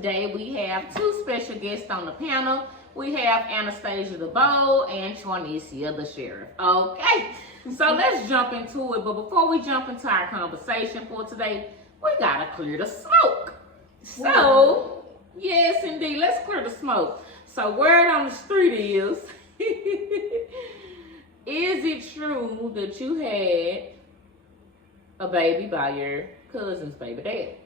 today we have two special guests on the panel. We have Anastasia the Bold and Twarnesia the Sheriff. Okay, so let's jump into it. But before we jump into our conversation for today, we gotta clear the smoke. So, yes indeed, let's clear the smoke. So word on the street is, is it true that you had a baby by your cousin's baby daddy?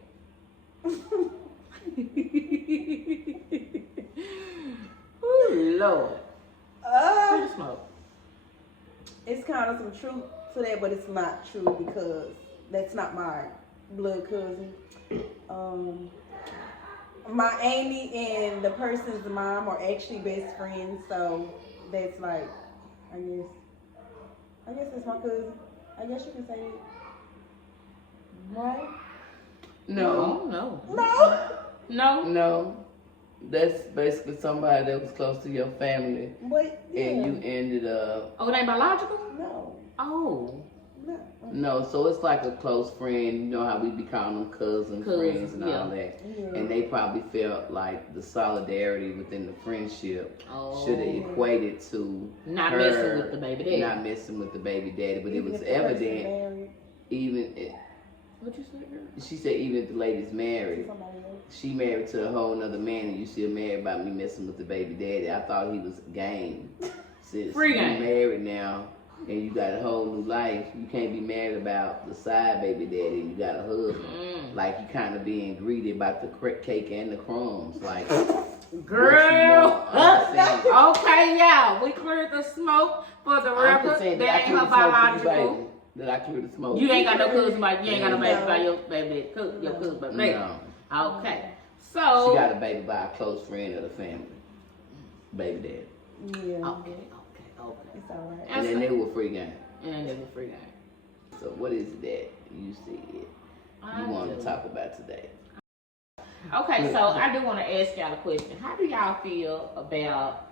Oh Lord. Clear the smoke. It's kind of some truth to that, but it's not true because that's not my blood cousin. My auntie and the person's mom are actually best friends, so that's like, I guess it's my cousin. I guess you can say that. Right? No. That's basically somebody that was close to your family, But yeah. and you ended up. Oh, it ain't biological? No. Oh. No, so it's like a close friend. You know how we be calling them cousins, friends, and all that. Yeah. And they probably felt like the solidarity within the friendship should have equated to Not her messing with the baby daddy. not messing with the baby daddy. But Even it was if the person evident, married What you say, girl? she said even if the lady's married, somebody else. she married to a whole nother man, and you still married by me messing with the baby daddy. I thought he was game. Since Free game. you're married now and you got a whole new life, you can't be married about the side baby daddy and you got a husband. Like you kind of being greedy about the cake and the crumbs. Like, girl. I Okay, yeah, we cleared the smoke for the record. saying That ain't I her cleared the smoke for you, biological. baby. That I cleared the smoke. You ain't got no cousin, you ain't got no baby No. by your baby, your cousin, but baby. No. Okay, so She got a baby by a close friend of the family. Baby daddy. Yeah. Okay. It's alright. And then they were free game. And it was free game. So what is it that you said you want to talk about today? Okay, so I do want to ask y'all a question. How do y'all feel about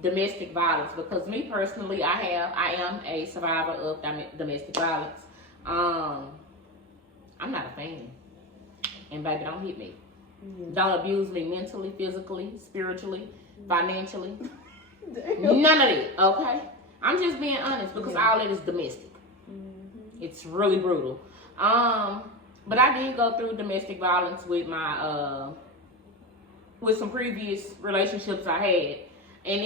domestic violence? Because me personally, I am a survivor of domestic violence. I'm not a fan. And baby, don't hit me. Don't abuse me mentally, physically, spiritually, financially. None of that, okay? I'm just being honest because all that is domestic. It's really brutal. But I did go through domestic violence with my with some previous relationships I had, and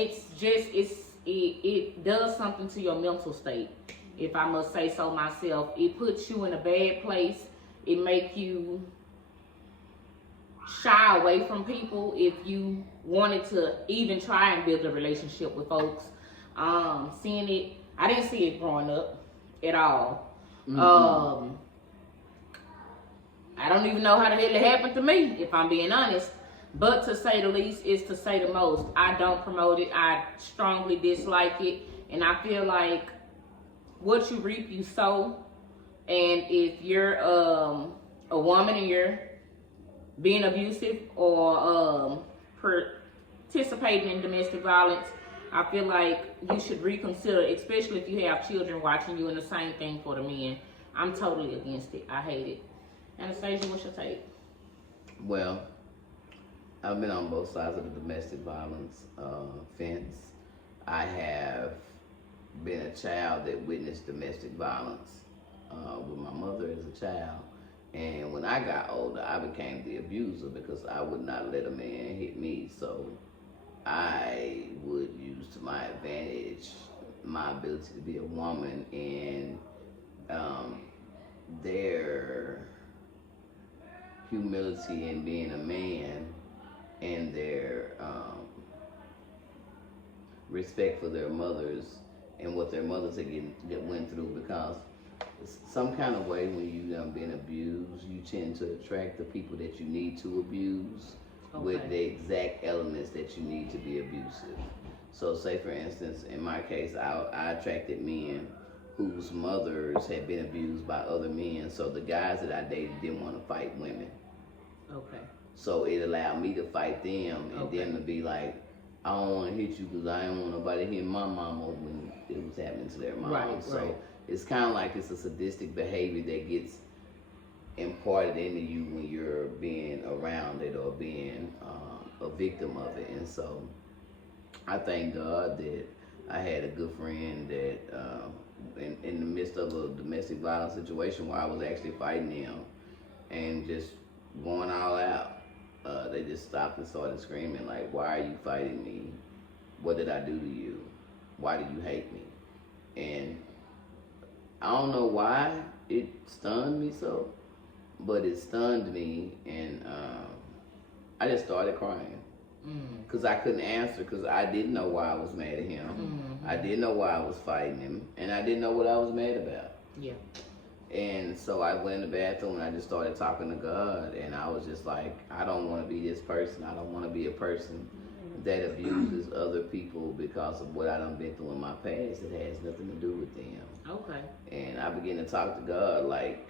it does something to your mental state, if I must say so myself. It puts you in a bad place. It makes you shy away from people if you wanted to even try and build a relationship with folks. Seeing it, I didn't see it growing up at all. I don't even know how the hell it happened to me, if I'm being honest. But to say the least is to say the most. I don't promote it. I strongly dislike it. And I feel like what you reap, you sow. And if you're a woman and you're being abusive or participating in domestic violence, I feel like you should reconsider, especially if you have children watching you, and the same thing for the men. I'm totally against it. I hate it. Anastasia, what's your take? Well, I've been on both sides of the domestic violence fence. I have been a child that witnessed domestic violence with my mother as a child. And when I got older, I became the abuser because I would not let a man hit me. So I would use to my advantage my ability to be a woman and their humility in being a man and their respect for their mothers and what their mothers had went through, because some kind of way when you've been abused, you tend to attract the people that you need to abuse with the exact elements that you need to be abusive. So say for instance, in my case, I attracted men whose mothers had been abused by other men, so the guys that I dated didn't want to fight women. Okay. So it allowed me to fight them and them to be like, I don't want to hit you because I don't want nobody hitting my mama when it was happening to their mom. Right, so right. it's kind of like it's a sadistic behavior that gets imparted into you when you're being around it or being a victim of it. And so I thank God that I had a good friend that in the midst of a domestic violence situation where I was actually fighting them and just going all out, they just stopped and started screaming like, "Why are you fighting me? What did I do to you? Why do you hate me?" And I don't know why it stunned me so, but it stunned me, and I just started crying because I couldn't answer because I didn't know why I was mad at him. I didn't know why I was fighting him, and I didn't know what I was mad about. Yeah. And so I went in the bathroom and I just started talking to God, and I was just like, I don't want to be this person. I don't want to be a person that abuses other people because of what I done been through in my past. It has nothing to do with them. Okay. And I began to talk to God like,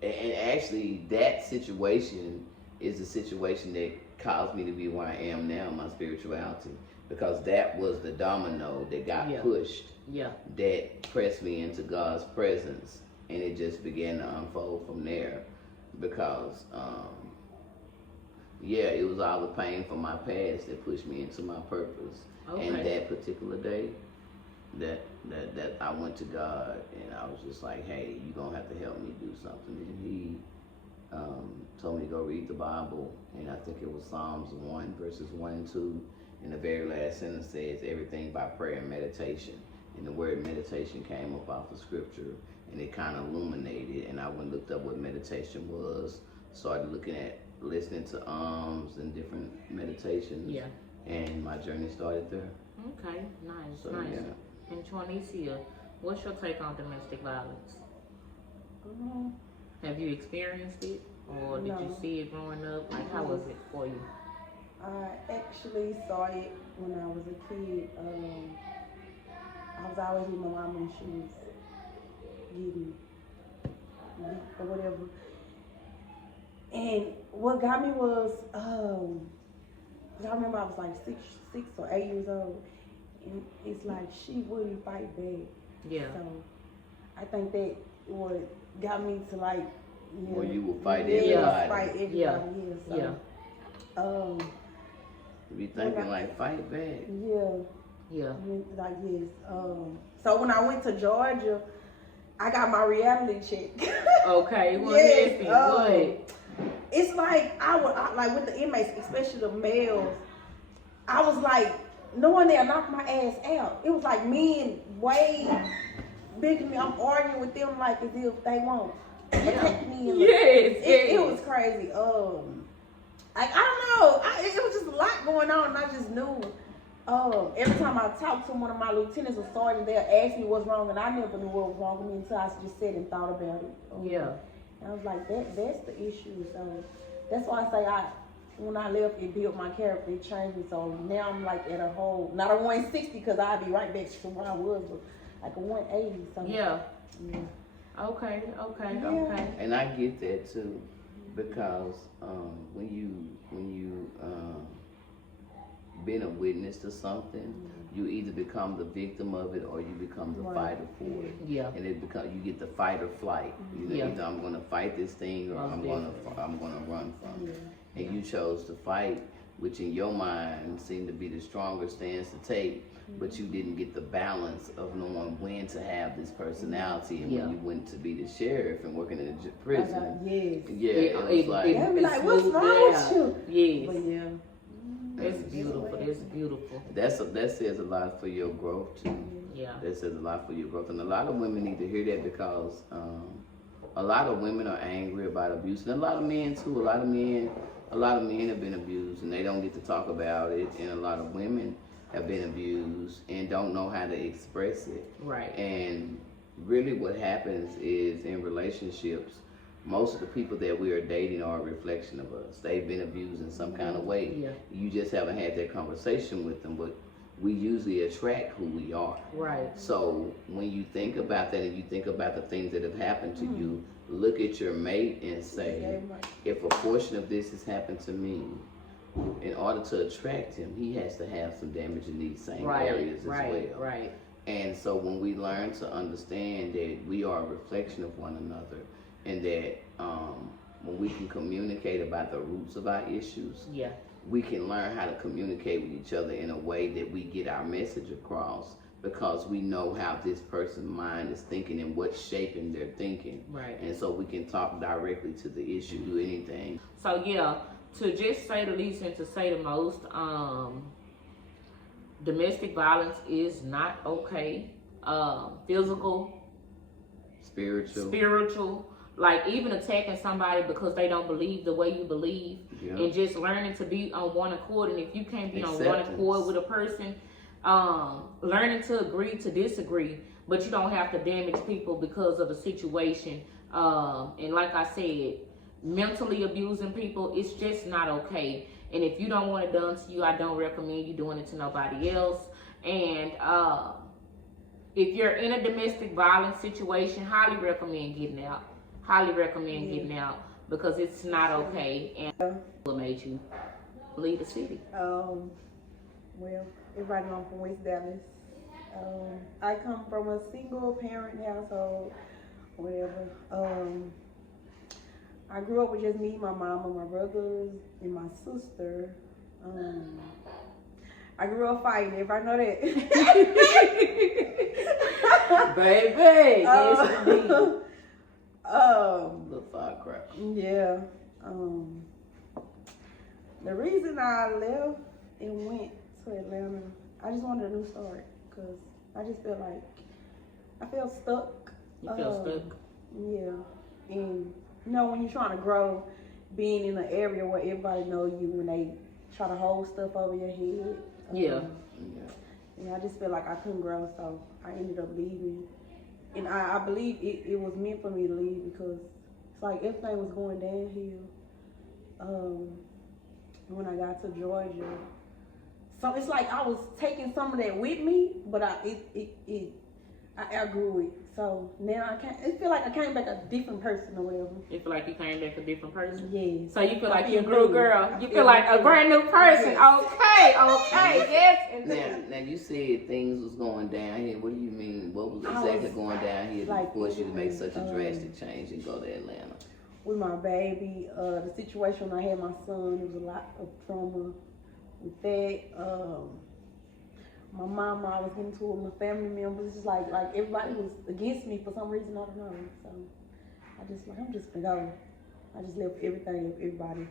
and actually that situation is the situation that caused me to be where I am now, my spirituality, because that was the domino that got pushed. Yeah. That pressed me into God's presence, and it just began to unfold from there. Because, it was all the pain from my past that pushed me into my purpose. Okay. And that particular day, that I went to God, and I was just like, "Hey, you're gonna have to help me do something." And He told me to go read the Bible, and I think it was Psalms 1 verses 1 and 2. And the very last sentence says, "Everything by prayer and meditation." And the word meditation came up off of scripture, and it kind of illuminated. And I went and looked up what meditation was, started listening to and different meditations. Yeah. And my journey started there. Okay, nice, So, nice. yeah. And Juanicia, what's your take on domestic violence? Have you experienced it, or did you see it growing up? Like, how was it for you? I actually saw it when I was a kid. I was always with my mom when she was getting beat or whatever. And what got me was, I remember I was like six or 8 years old, and it's like she wouldn't fight back. Yeah. So I think that what got me to like, Where you would fight everybody. everybody. Fight everybody. Yeah. So, Be thinking like, fight back. Yeah. Like yes. So when I went to Georgia, I got my reality check. Okay. What Yes, happened? What? It's like I like with the inmates, especially the males. I was like, knowing they'll knock my ass out. It was like men way bigger than me. I'm arguing with them like as if they won't attack me. It was crazy. Like I don't know. It was just a lot going on, and I just knew. Every time I talked to one of my lieutenants or sergeants, they'll ask me what's wrong, and I never knew what was wrong with me until I just sat and thought about it. And I was like, that's the issue. So that's why I say when I left, it built my character, it changed me. So now I'm like at a whole, not a 160 because I'll be right back to where I was, but like a 180. So Yeah. Okay. And I get that too, because when you been a witness to something, you either become the victim of it or you become the fighter for it. Yeah. And you get the fight or flight. You know, either I'm gonna fight this thing or I'm gonna run from it. And you chose to fight, which in your mind seemed to be the stronger stance to take, but you didn't get the balance of knowing when to have this personality. And when you went to be the sheriff and working in the prison, it was like, they'll be like, what's wrong with you? Yes. But yeah. That's beautiful. That's beautiful. that says a lot for your growth too. Yeah. That says a lot for your growth, and a lot of women need to hear that, because a lot of women are angry about abuse, and a lot of men too. A lot of men have been abused, and they don't get to talk about it. And a lot of women have been abused and don't know how to express it. Right. And really, what happens is in relationships, most of the people that we are dating are a reflection of us. They've been abused in some kind of way. Yeah. You just haven't had that conversation with them, but we usually attract who we are. Right. So when you think about that and you think about the things that have happened to you, look at your mate and say, if a portion of this has happened to me, in order to attract him, he has to have some damage in these same areas as well. Right. And so when we learn to understand that we are a reflection of one another, and that when we can communicate about the roots of our issues, Yeah. we can learn how to communicate with each other in a way that we get our message across, because we know how this person's mind is thinking and what's shaping their thinking. Right. And so we can talk directly to the issue or anything. So yeah, to just say the least and to say the most, domestic violence is not okay. Physical, spiritual, like even attacking somebody because they don't believe the way you believe, and just learning to be on one accord. And if you can't be on one accord with a person, learning to agree to disagree, but you don't have to damage people because of the situation. And like I said, mentally abusing people, it's just not okay. And if you don't want it done to you, I don't recommend you doing it to nobody else. And if you're in a domestic violence situation, highly recommend getting out. Highly recommend getting out, because it's not okay, and what made you leave the city? Well, everybody know I'm from West Dallas. I come from a single parent household, whatever. I grew up with just me, my mama, my brothers, and my sister. I grew up fighting. Everybody know that. Baby, yes indeed. The firecracker. Yeah. The reason I left and went to Atlanta, I just wanted a new start, because I just feel like I felt stuck. You feel stuck? Yeah. And you know, when you're trying to grow, being in an area where everybody know you, when they try to hold stuff over your head. Yeah. And I just feel like I couldn't grow, so I ended up leaving. And I believe it was meant for me to leave, because it's like everything was going downhill. When I got to Georgia, so it's like I was taking some of that with me, but I outgrew it. So now it feel like I came back a different person or whatever. You feel like you came back a different person? Yes. So you feel like you grew, girl. You feel like a brand new person. Yes. Okay, yes. Now you said things was going down here. What do you mean? What was exactly going down here to force you to make such a drastic change and go to Atlanta? With my baby, the situation when I had my son, there was a lot of trauma with that. My mama, I was getting to with my family members. It's just like everybody was against me for some reason, I don't know. So I'm just gonna go. I just left everything, everybody.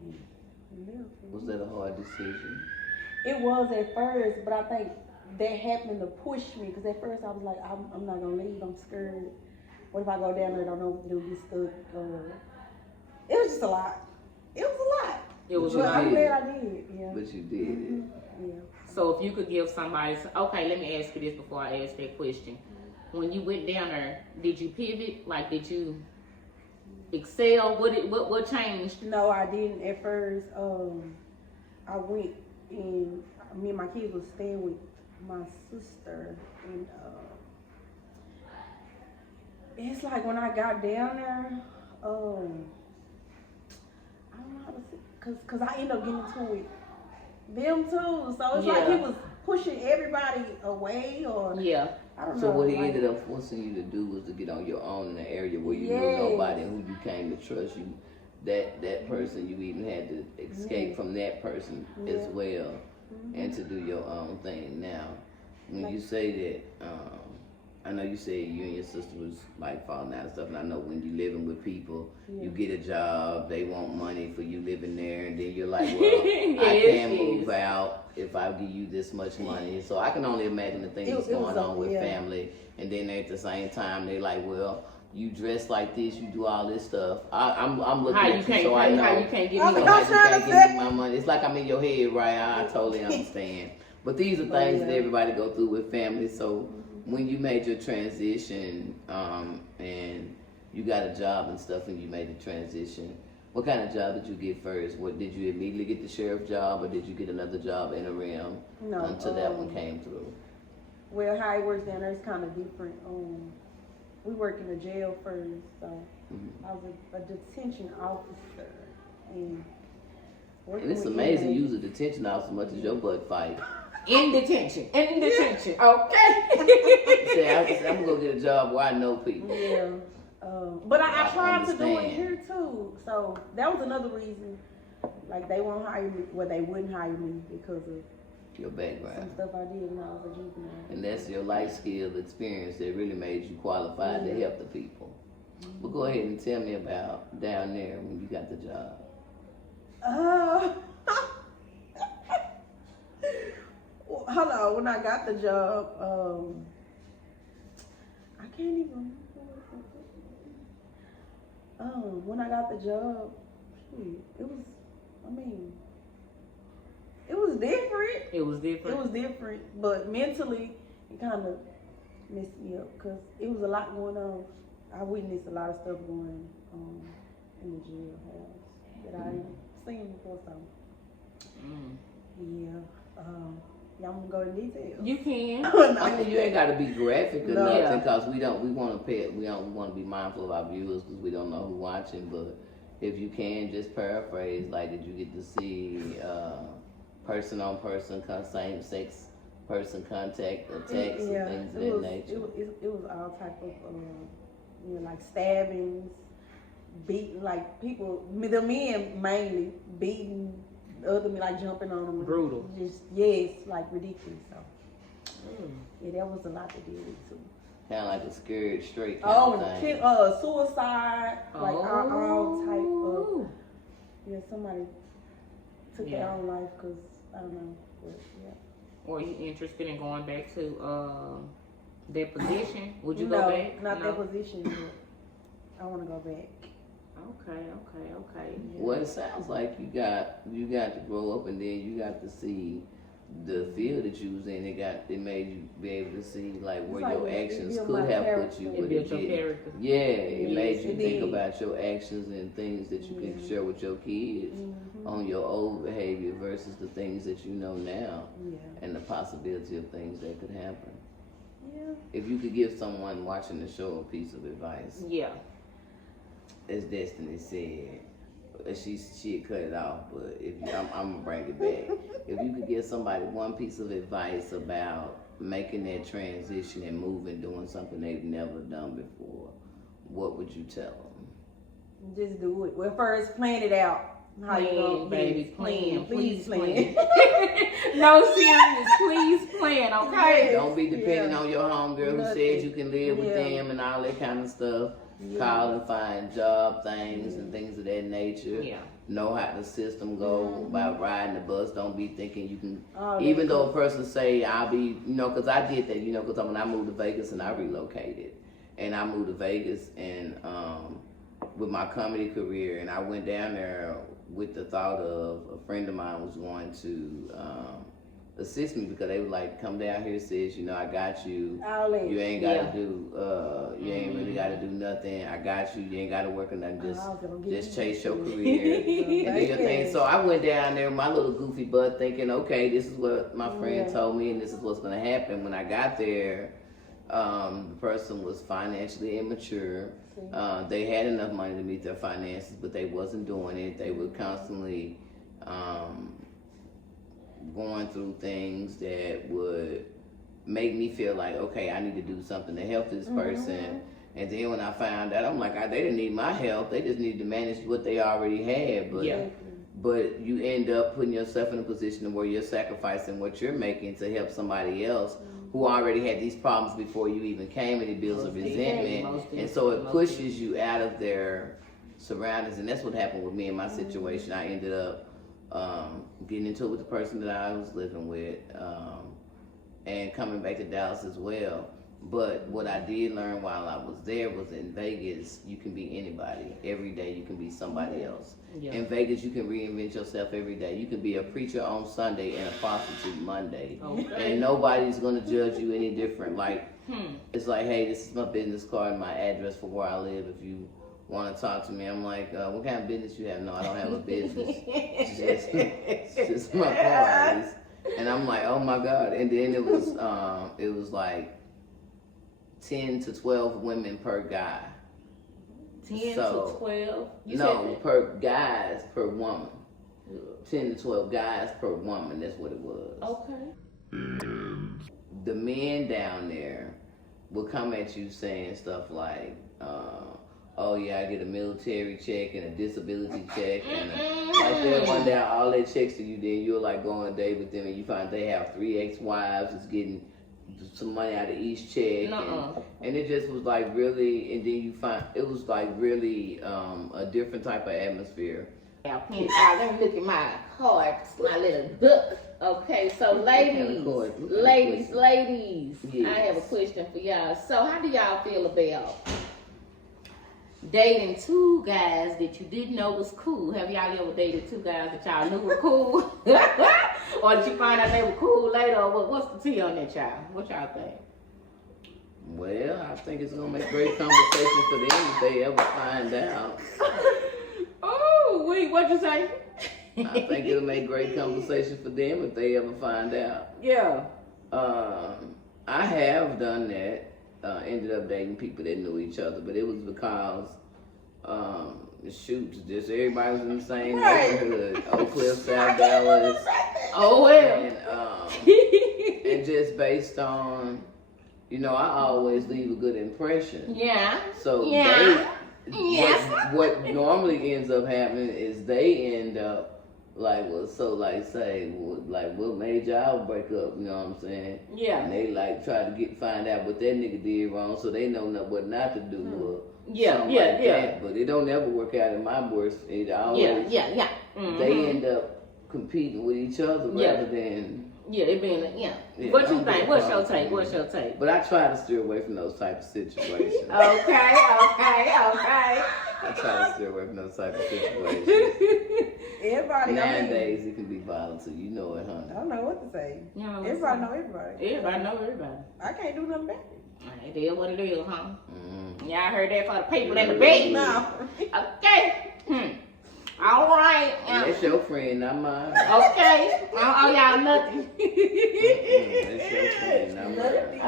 And left. Was that a hard decision? It was at first, but I think that happened to push me, because at first I was like, I'm not gonna leave, I'm scared. What if I go down there and don't know what to do, get stuck? It was just a lot. It was a lot. It was. But I'm glad I did. Yeah. But you did it. Yeah. So if you could give somebody, okay, let me ask you this before I ask that question. When you went down there, did you pivot? Like, did you excel? What changed? No, I didn't at first. I went and me and my kids was staying with my sister, and it's like when I got down there, I don't know how to say, cause I ended up getting into it them too. So it's like he was pushing everybody away, or I don't know. So what he ended up forcing you to do was to get on your own in an area where you knew nobody and who you came to trust. You that person, you even had to escape from that person as well, and to do your own thing. Now, when you say that, I know you said you and your sister was like falling out and stuff, and I know when you living with people, you get a job, they want money for you living there, and then you're like, well, I can't move out if I give you this much money. So I can only imagine the things that's going on with family, and then at the same time, they like, well, you dress like this, you do all this stuff. I'm looking at you, so I know how you can't give me how you can't give me my money. It's like I'm in your head, right? I totally understand. But these are things that everybody go through with family. So when you made your transition, and you got a job and stuff, and you made the transition, what kind of job did you get first? What did you immediately get the sheriff job, or did you get another job interim until that one came through? Well, how it works down there is kind of different. We work in a jail first, so I was a detention officer, and it's amazing you was a detention officer as much as your butt fight. In detention, okay. Say, I'm gonna go get a job where I know people. Yeah. But I tried to do it understand. here too. So that was another reason. Like they won't hire me, well they wouldn't hire me because of Your some background. stuff I did when I was a juvenile. And that's your life skill experience that really made you qualified to help the people. But go ahead and tell me about down there when you got the job. Hold on, when I got the job, I can't even remember. When I got the job, it was, I mean, it was different. It was different. It was different, but mentally, it kind of messed me up because it was a lot going on. I witnessed a lot of stuff going on in the jailhouse that I ain't seen before. So, yeah. Y'all want to go into detail? You can. I mean, you ain't got to be graphic or No. nothing, because we want to be mindful of our viewers, because we don't know who's watching. But if you can, just paraphrase. Like, did you get to see person on person, same sex person contact, or text, and things of that nature? It was all type of like stabbings, beating, like people, the men mainly beating the other men, like jumping on them. Brutal. Just like ridiculous. So yeah, that was a lot to deal with too. Kind of like a scared straight kind of thing. Suicide, like all type of, somebody took their own life because, I don't know, but yeah. Or you interested in going back to their position? Would you no, go back? Not No. that position, but I want to go back. Okay. Yeah. Well, it sounds like you got to grow up, and then you got to see the field that you was in. It made you be able to see like where It's your like actions it built could my have character. put you. It where built they your did. character. Yeah, it Yes, made you it think did. about your actions and things that you can share with your kids on your old behavior versus the things that you know now, and the possibility of things that could happen. Yeah. If you could give someone watching the show a piece of advice, Yeah. as Destiny said, she had cut it off, but I'm gonna bring it back. If you could give somebody one piece of advice about making that transition and moving, doing something they've never done before, what would you tell them? Just do it. Well, first plan it out. How you Plan, gonna baby, plan? please plan. No, serious, please plan, okay? Yes. Don't be depending Yeah. on your homegirl who Nothing. says you can live with Yeah. them and all that kind of stuff. Yeah. Call and find job things and things of that nature. Yeah. Know how the system go about riding the bus. Don't be thinking you can. Oh, Even that's though a person say I'll be, because I did that, because when I moved to Vegas and I relocated, and I moved to Vegas and with my comedy career, and I went down there with the thought of a friend of mine was going to assist me, because they were like, come down here, sis, I got you. All in. You ain't gotta do, you ain't really gotta do nothing. I got you. You ain't gotta work or nothing. Just chase your career and do your thing. So I went down there with my little goofy butt thinking, okay, this is what my friend told me and this is what's gonna happen. When I got there, the person was financially immature. They had enough money to meet their finances, but they wasn't doing it. They were constantly going through things that would make me feel like, okay, I need to do something to help this person. And then when I found out, I'm like, they didn't need my help. They just needed to manage what they already had. But you end up putting yourself in a position where you're sacrificing what you're making to help somebody else who already had these problems before you even came, and it builds a resentment. And so it pushes you out of their surroundings. And that's what happened with me in my situation. I ended up getting into it with the person that I was living with, and coming back to Dallas as well. But what I did learn while I was there was in Vegas, you can be anybody. Every day you can be somebody else. In Vegas, you can reinvent yourself every day. You can be a preacher on Sunday and a prostitute Monday. And nobody's going to judge you any different. Like, it's like, hey, this is my business card and my address for where I live. If you want to talk to me, I'm like, what kind of business you have? No, I don't have a business. It's just my cards. And I'm like, oh my God. And then it was like 10 to 12 women per guy. 10 to 12? Per guys per woman. 10 to 12 guys per woman, that's what it was. Okay. The men down there will come at you saying stuff like, oh yeah, I get a military check and a disability check, and like they'll run down all their checks to you. Then you'll like go on a date with them, and you find they have 3 ex-wives that's getting some money out of each check, and it just was like really. And then you find it was like really a different type of atmosphere. Let me look at my cards, my little book. Okay, so ladies, Yes. I have a question for y'all. So how do y'all feel about dating 2 guys that you didn't know was cool? Have y'all ever dated 2 guys that y'all knew were cool? Or did you find out they were cool later? Or what's the tea on that, y'all? What y'all think? Well, I think it's gonna make great conversation for them if they ever find out. Oh, wait, what'd you say? I think it'll make great conversation for them if they ever find out. Yeah. I have done that. Ended up dating people that knew each other, but it was because just everybody was in the same neighborhood, Oak Cliff, South Dallas. Oh well. And just based on, I always leave a good impression. Yeah. So what normally ends up happening is they end up like, what made y'all break up? You know what I'm saying? Yeah. And they like try to find out what that nigga did wrong, so they know what not to do. That. But it don't ever work out in my worst. It always they end up competing with each other rather than. Yeah, it being What you think? What's your take? But I try to steer away from those type of situations. Okay. I try to steer away from those type of situations. Everybody nowadays it can be volatile. You know it, honey. I don't know what to say. Everybody know everybody. Everybody know everybody. I can't do nothing back. It is what it is, huh? Y'all heard that for the people in the bed now. Okay. All right. And that's your friend, not mine. Okay. I don't owe y'all nothing. That's your friend, not mine.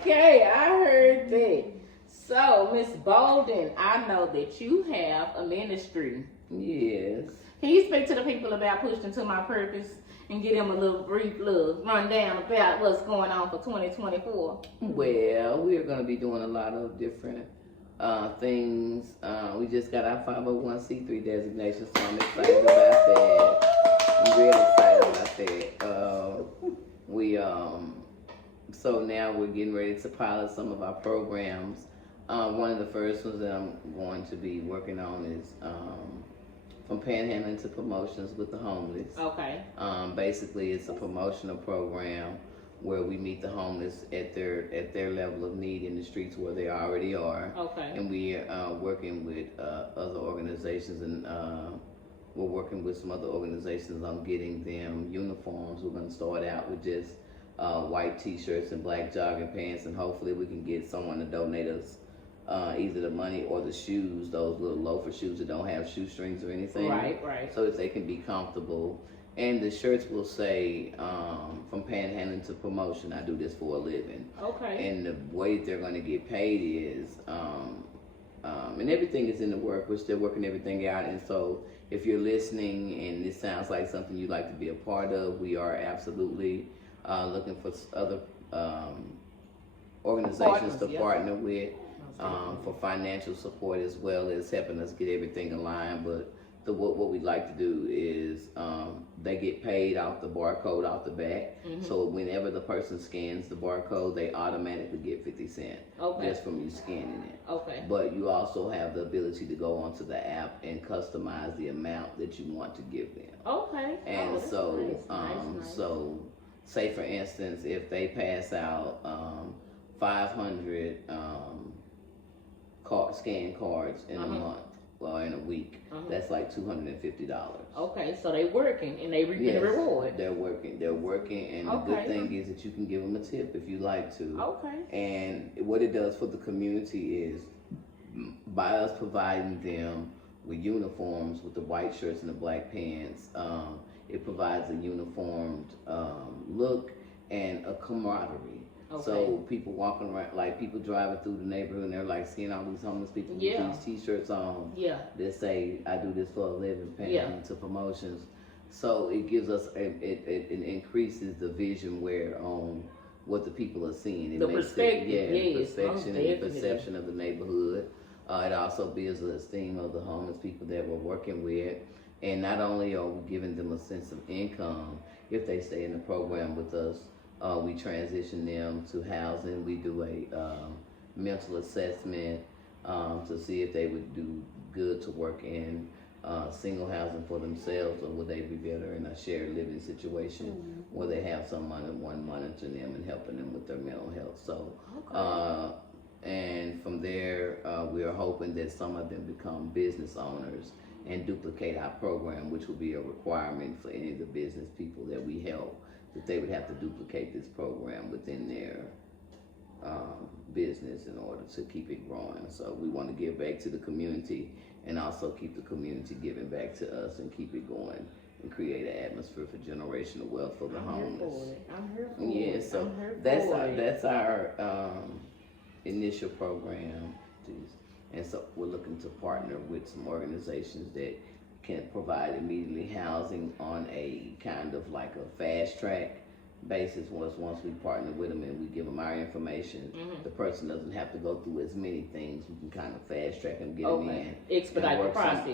Okay, I heard that. So, Miss Bolden, I know that you have a ministry. Yes. Can you speak to the people about Pushed Into My Purpose and give them a little brief rundown about what's going on for 2024? Well, we're going to be doing a lot of different things. We just got our 501c3 designation, so I'm excited about that. I'm really excited about that. So now we're getting ready to pilot some of our programs. One of the first ones that I'm going to be working on is from panhandling to promotions with the homeless. Okay. Basically, it's a promotional program where we meet the homeless at their level of need in the streets where they already are. Okay. And we are working with other organizations, and we're working with some other organizations on getting them uniforms. We're going to start out with just white t-shirts and black jogging pants, and hopefully we can get someone to donate us either the money or the shoes, those little loafer shoes that don't have shoestrings or anything. Right. So that they can be comfortable. And the shirts will say, from panhandling to promotion, I do this for a living. Okay. And the way that they're going to get paid is, and everything is in the work. We're still working everything out. And so if you're listening and this sounds like something you'd like to be a part of, we are absolutely looking for other organizations to partner with for financial support, as well as helping us get everything aligned. But what we'd like to do is they get paid off the barcode off the back. Mm-hmm. So whenever the person scans the barcode, they automatically get 50 cents just from you scanning it. Okay. But you also have the ability to go onto the app and customize the amount that you want to give them. Okay. And nice. So say for instance, if they pass out 500 scan cards in a month, or in a week, that's like $250. Okay, so they working and they reaping the reward. They're working, and the good thing is that you can give them a tip if you like to. Okay. And what it does for the community is, by us providing them with uniforms, with the white shirts and the black pants, it provides a uniformed look and a camaraderie. Okay. So people walking around, like people driving through the neighborhood, and they're like seeing all these homeless people with these t-shirts on. Yeah. That say, I do this for a living, paying to promotions. So it gives us, it increases the vision on what the people are seeing. It makes perspective, the perception and the perception of the neighborhood. It also builds the esteem of the homeless people that we're working with. And not only are we giving them a sense of income, if they stay in the program with us, we transition them to housing. We do a mental assessment to see if they would do good to work in single housing for themselves, or would they be better in a shared living situation where they have someone monitoring them and helping them with their mental health. So, and from there, we are hoping that some of them become business owners and duplicate our program, which will be a requirement for any of the business people that we help, that they would have to duplicate this program within their business in order to keep it growing. So we want to give back to the community and also keep the community giving back to us and keep it going and create an atmosphere for generational wealth for the homeless. I'm here for Yeah, it. so I'm here for that's our initial program. And so we're looking to partner with some organizations that can provide immediately housing on a kind of like a fast track basis. Once we partner with them and we give them our information, the person doesn't have to go through as many things. We can kind of fast track them, get them in, expedite the and process.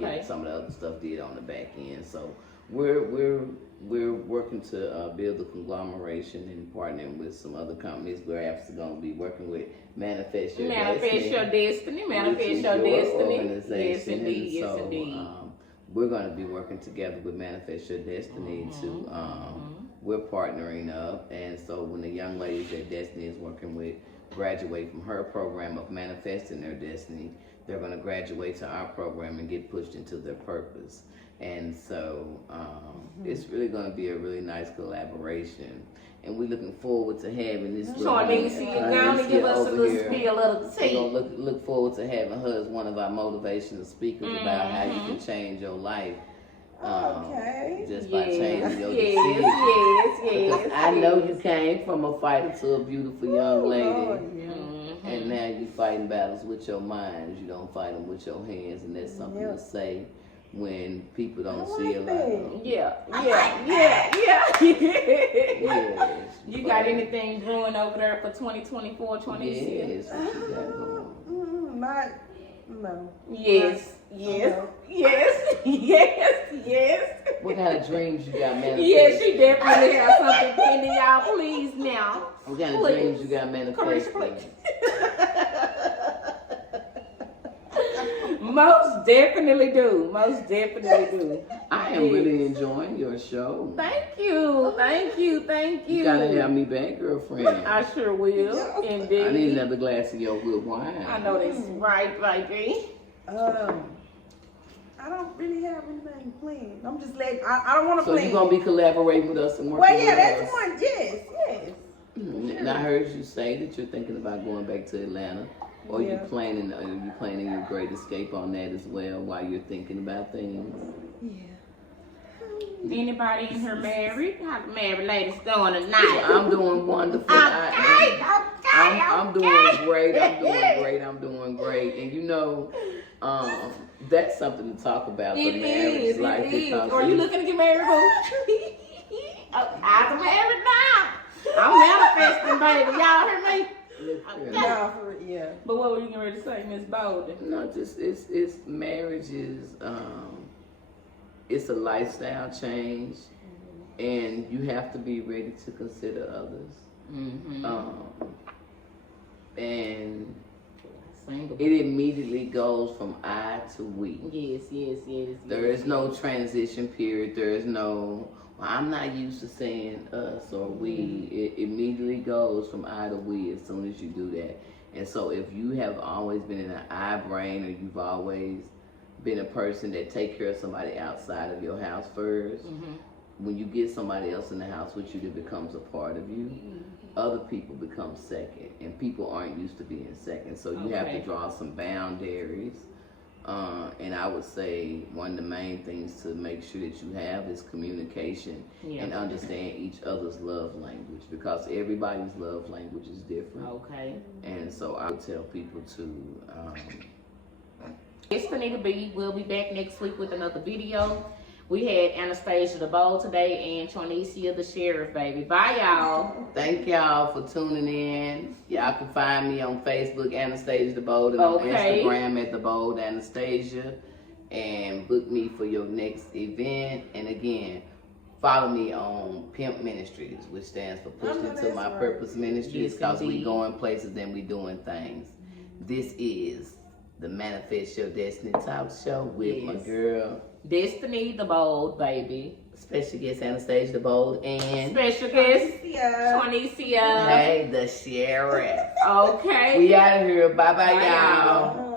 get some of the other stuff did on the back end. So we're working to build a conglomeration and partnering with some other companies. We're actually going to be working with Manifest Your Destiny. Manifest Your Destiny. Organization. Yes, indeed. And so, Yes, indeed. we're going to be working together with Manifest Your Destiny to, we're partnering up. And so when the young ladies that Destiny is working with graduate from her program of manifesting their destiny, they're going to graduate to our program and get pushed into their purpose. And so it's really going to be a really nice collaboration. And we're looking forward to having this. Charnicia, now give us a little spiel of the tea. We're going to look forward to having her as one of our motivational speakers about how you can change your life. Just by changing your decisions. Yes. I know you came from a fighter to a beautiful young lady. And now you're fighting battles with your mind. You don't fight them with your hands. And that's something to say when people don't see a lot of. You got anything brewing over there for 2024, 26? Yes, what you got going? No. Yes. What kind of dreams you got manifested? Yes, she definitely has something pending, y'all. Please now. What kind of dreams you got manifested? Most definitely do. I am really enjoying your show. Thank you. You gotta have me back, girlfriend. I sure will. Indeed. I need another glass of your good wine. I know that's right, baby. I don't really have anything planned. I'm just letting. I don't want to plan. So you're gonna be collaborating with us and working with us? Well, yeah, that's one. Yes. And I heard you say that you're thinking about going back to Atlanta. Or you planning your great escape on that as well while you're thinking about things? Yeah. Anybody in here married? How the married ladies doing tonight? I'm doing wonderful. I'm doing great. And you know, that's something to talk about for marriage life. Because are you looking to get married, boo? I'm married now. I'm manifesting, baby. Y'all hear me? Yeah. But what were you getting ready to say, Miss Bolden? No, just it's marriage is it's a lifestyle change, and you have to be ready to consider others. And it immediately goes from I to we. Yes. There is no transition period. There is no. I'm not used to saying us or we. It immediately goes from I to we as soon as you do that. And so if you have always been in an I brain, or you've always been a person that take care of somebody outside of your house first, when you get somebody else in the house with you that becomes a part of you, other people become second. And people aren't used to being second. So you have to draw some boundaries. And I would say one of the main things to make sure that you have is communication and understand each other's love language, because everybody's love language is different. And so I would tell people to Destiny to be. We'll be back next week with another video. We had Anastasia the Bold today and Charnicia the Sheriff, baby. Bye, y'all. Thank y'all for tuning in. Y'all Y'all can find me on Facebook, Anastasia the Bold, and on Instagram at the Bold Anastasia, and book me for your next event. And again, follow me on Pimp Ministries, which stands for Pushed Into My Purpose Ministries, because we going places and we doing things. This is the Manifest Your Destiny Talk Show with my girl Destiny the Bold, baby. Special guest Anastasia the Bold and Special guest Yeah. Tonicia. hey, the sheriff. Okay. We out of here. Bye bye, y'all. Oh.